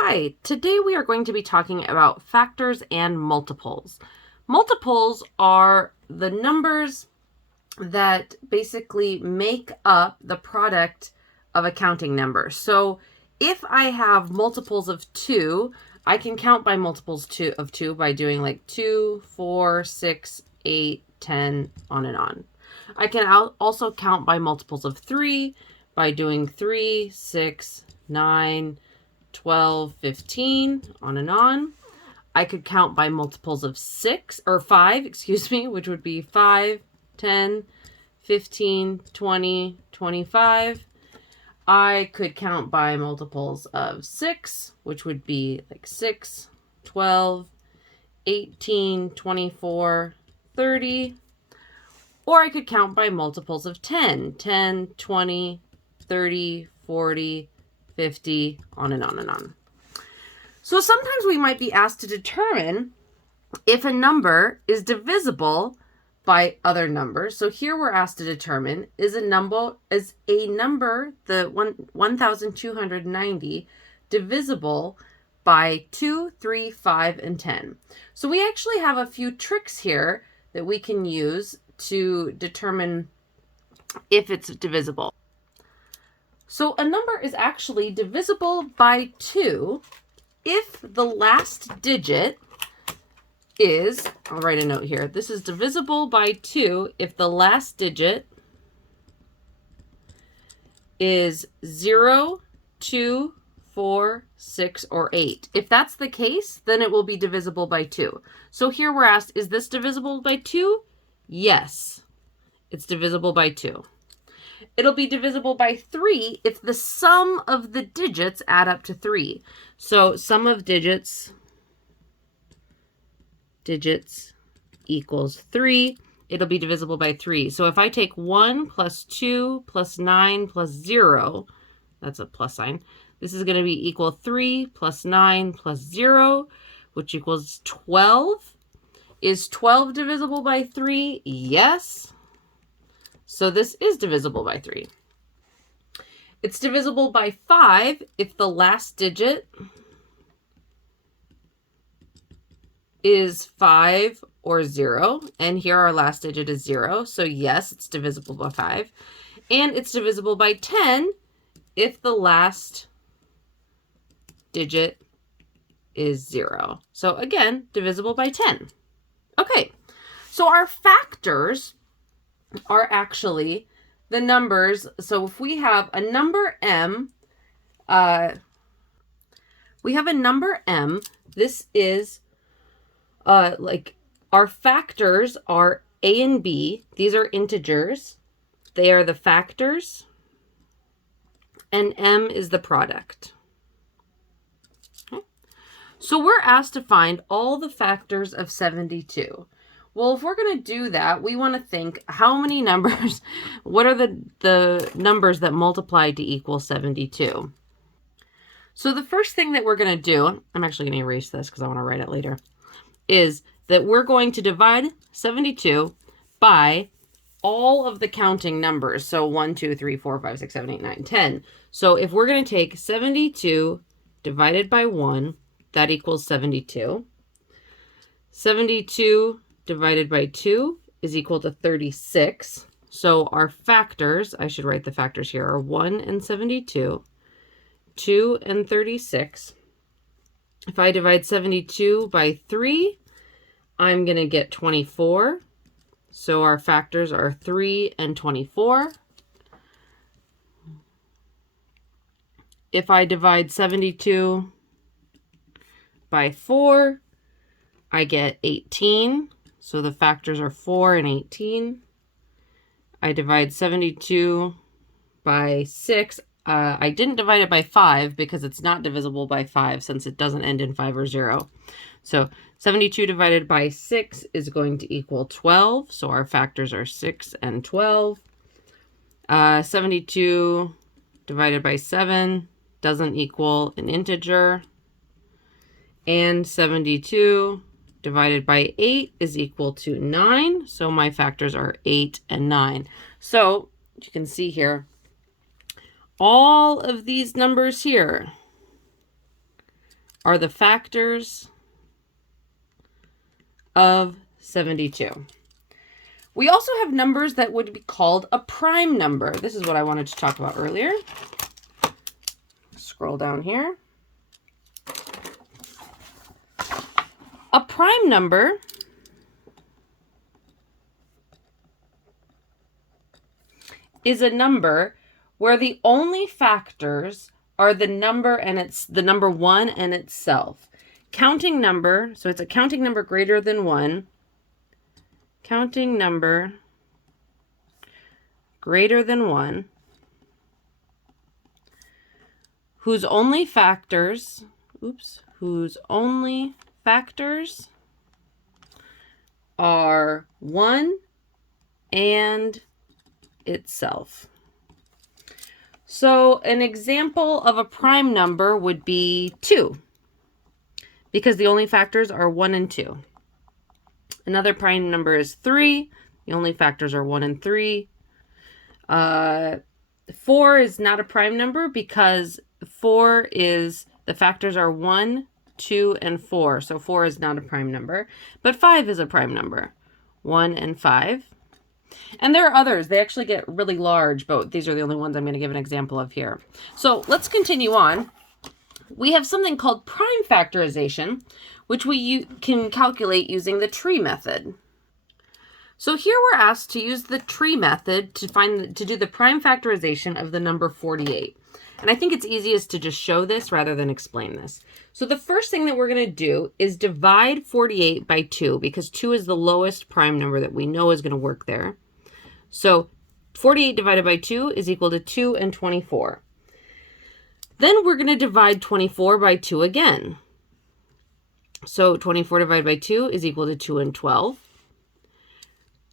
Hi, today we are going to be talking about factors and multiples. Multiples are the numbers that basically make up the product of a counting number. So if I have multiples of 2, I can count by multiples of 2 by doing like 2, 4, 6, 8, 10, on and on. I can also count by multiples of 3 by doing 3, 6, 9, 12, 15, on and on. I could count by multiples of 6 or 5, excuse me, which would be 5, 10, 15, 20, 25. I could count by multiples of 6, which would be like 6, 12, 18, 24, 30. Or I could count by multiples of 10, 10, 20, 30, 40, 50, on and on and on. So sometimes we might be asked to determine if a number is divisible by other numbers. So here we're asked to determine is a number, the 1290, divisible by 2, 3, 5, and 10. So we actually have a few tricks here that we can use to determine if it's divisible. So a number is actually divisible by 2 if the last digit is, I'll write a note here, this is divisible by 2 if the last digit is 0, 2, 4, 6, or 8. If that's the case, then it will be divisible by 2. So here we're asked, is this divisible by 2? Yes, it's divisible by 2. It'll be divisible by 3 if the sum of the digits add up to 3. So sum of digits equals 3. It'll be divisible by 3. So if I take 1 plus 2 plus 9 plus 0, that's a plus sign, this is going to be equal 3 plus 9 plus 0, which equals 12. Is 12 divisible by 3? Yes. So this is divisible by 3. It's divisible by 5 if the last digit is 5 or 0. And here our last digit is 0. So yes, it's divisible by 5. And it's divisible by 10 if the last digit is 0. So again, divisible by 10. Okay, so our factors are actually the numbers. So if we have a number m, this is like our factors are a and b. These are integers. They are the factors, and m is the product. Okay. So we're asked to find all the factors of 72. Well, if we're going to do that, we want to think how many numbers, what are the numbers that multiply to equal 72? So the first thing that we're going to do, I'm actually going to erase this because I want to write it later, is that we're going to divide 72 by all of the counting numbers. So 1, 2, 3, 4, 5, 6, 7, 8, 9, 10. So if we're going to take 72 divided by 1, that equals 72. 72 divided by 2 is equal to 36. So our factors, I should write the factors here, are 1 and 72, 2 and 36. If I divide 72 by 3, I'm going to get 24. So our factors are 3 and 24. If I divide 72 by 4, I get 18. So the factors are 4 and 18. I divide 72 by 6. I didn't divide it by 5 because it's not divisible by 5 since it doesn't end in 5 or 0. So 72 divided by 6 is going to equal 12. So our factors are 6 and 12. 72 divided by 7 doesn't equal an integer. And 72 divided by 8 is equal to 9. So my factors are 8 and 9. So you can see here, all of these numbers here are the factors of 72. We also have numbers that would be called a prime number. This is what I wanted to talk about earlier. Scroll down here. A prime number is a number where the only factors are the number and it's the number 1 and itself. Counting number, so it's a counting number greater than 1. Counting number greater than 1, whose only factors are 1 and itself. So an example of a prime number would be 2, because the only factors are 1 and 2. Another prime number is 3. The only factors are 1 and 3. 4 is not a prime number because 4 is, the factors are 1, 2, and 4. So 4 is not a prime number. But 5 is a prime number. 1 and 5. And there are others. They actually get really large, but these are the only ones I'm going to give an example of here. So let's continue on. We have something called prime factorization, which we can calculate using the tree method. So here we're asked to use the tree method to do the prime factorization of the number 48. And I think it's easiest to just show this rather than explain this. So the first thing that we're going to do is divide 48 by 2, because 2 is the lowest prime number that we know is going to work there. So 48 divided by 2 is equal to 2 and 24. Then we're going to divide 24 by 2 again. So 24 divided by 2 is equal to 2 and 12.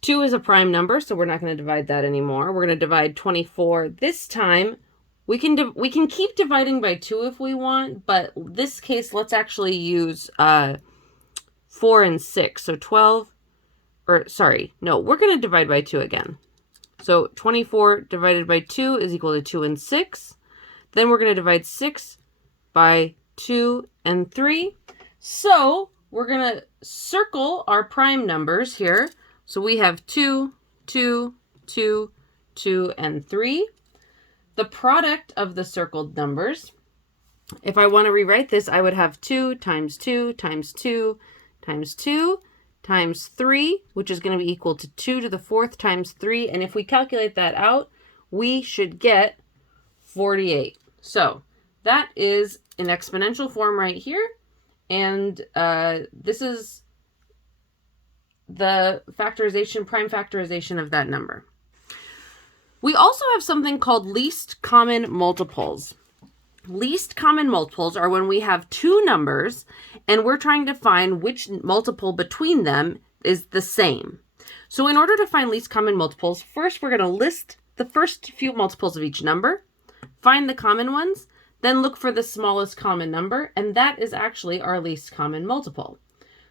2 is a prime number, so we're not going to divide that anymore. We're going to divide 24. This time, we can keep dividing by 2 if we want, but this case, let's actually use 4 and 6. So 12, or sorry, no, we're going to divide by 2 again. So 24 divided by 2 is equal to 2 and 6. Then we're going to divide 6 by 2 and 3. So we're going to circle our prime numbers here. So we have 2, 2, 2, 2, and 3. The product of the circled numbers, if I want to rewrite this, I would have 2 times 2 times 2 times 2 times 3, which is going to be equal to 2 to the 4th times 3. And if we calculate that out, we should get 48. So that is an exponential form right here. And this is the factorization, prime factorization of that number. We also have something called least common multiples. Least common multiples are when we have two numbers and we're trying to find which multiple between them is the same. So in order to find least common multiples, first we're going to list the first few multiples of each number, find the common ones, then look for the smallest common number, and that is actually our least common multiple.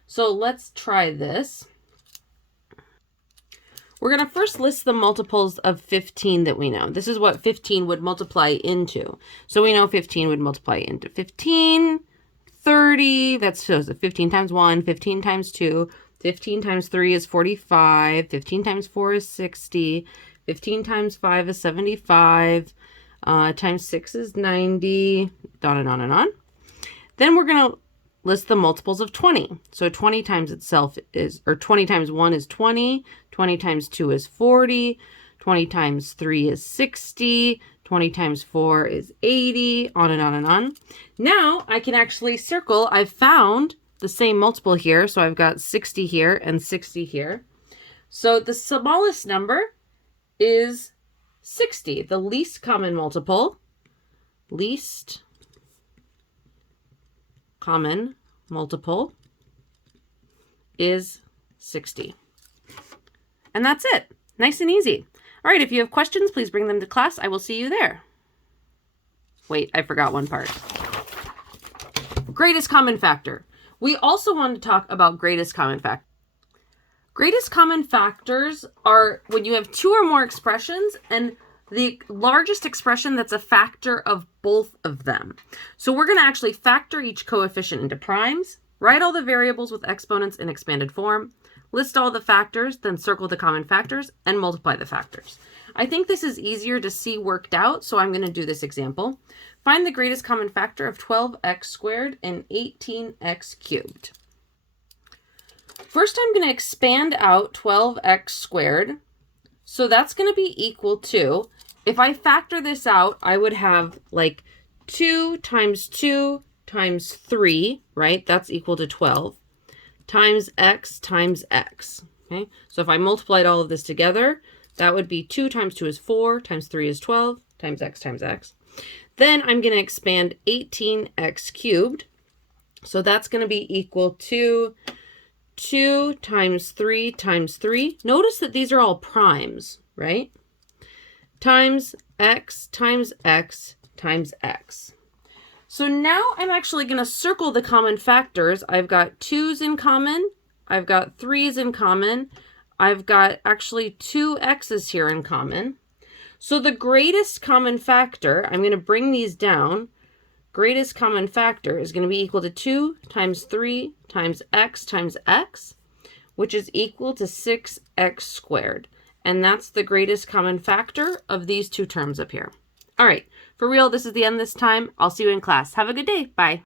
So let's try this. We're going to first list the multiples of 15 that we know. This is what 15 would multiply into. So we know 15 would multiply into 15, 30, that's so 15 times 1, 15 times 2, 15 times 3 is 45, 15 times 4 is 60, 15 times 5 is 75, times 6 is 90, on and on and on. Then we're going to list the multiples of 20. So 20 times itself is, or 20 times 1 is 20, 20 times 2 is 40, 20 times 3 is 60, 20 times 4 is 80, on and on and on. Now I can actually circle, I've found the same multiple here, so I've got 60 here and 60 here. So the smallest number is 60, the least common multiple, least common multiple is 60. And that's it. Nice and easy. All right, if you have questions, please bring them to class. I will see you there. Wait, I forgot one part. Greatest common factor. We also want to talk about greatest common factor. Greatest common factors are when you have two or more expressions and the largest expression that's a factor of both of them. So we're going to actually factor each coefficient into primes, write all the variables with exponents in expanded form, list all the factors, then circle the common factors, and multiply the factors. I think this is easier to see worked out, so I'm going to do this example. Find the greatest common factor of 12x squared and 18x cubed. First, I'm going to expand out 12x squared. So that's going to be equal to, if I factor this out, I would have like 2 times 2 times 3, right? That's equal to 12, times x times x. Okay, so if I multiplied all of this together, that would be 2 times 2 is 4, times 3 is 12, times x times x. Then I'm going to expand 18x cubed. So that's going to be equal to 2 times 3 times 3. Notice that these are all primes, right? Times x times x times x. So now I'm actually going to circle the common factors. I've got 2's in common. I've got 3's in common. I've got actually 2 x's here in common. So the greatest common factor, I'm going to bring these down. Greatest common factor is going to be equal to 2 times 3 times x, which is equal to 6x squared. And that's the greatest common factor of these two terms up here. All right, for real, this is the end this time. I'll see you in class. Have a good day. Bye.